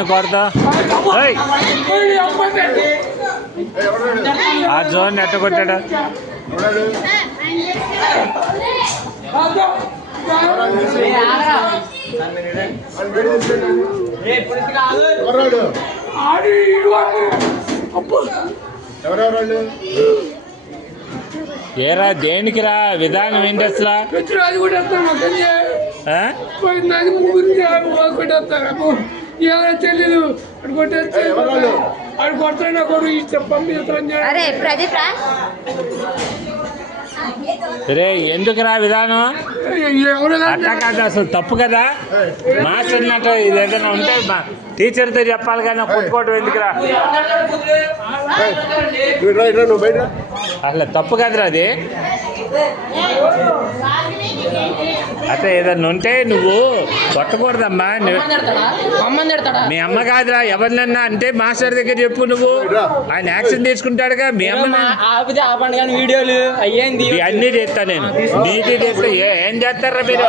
ఆయన కొడతా ఆ జోన్ ఎట్ట కొట్టాడు ఏరా దేనికి రా విధానం ఏంటి అసలు తెలీదు అడు కొడతాడు కొడు ఇష్టం పంపిస్తాను రే ఎందుకురా విధానం అట్లా కాదు అసలు తప్పు కదా మాస్టర్ అన్నట్టు ఇది ఏదైనా ఉంటే టీచర్తో చెప్పాలి కానీ కొట్టుకోవటం ఎందుకురా అసలు తప్పు కదరా అది అట్లా ఏదన్నా ఉంటే నువ్వు కొట్టకూడదమ్మా మీ అమ్మ కాదురా ఎవరినన్నా అంటే మాస్టర్ దగ్గర చెప్పు నువ్వు ఆయన యాక్షన్ తీసుకుంటాడుగా మీ అమ్మ వీడియోలు అయ్యేంది అన్నీ చేస్తా నేను నీటి చేస్తే ఏం చేస్తారా మీరు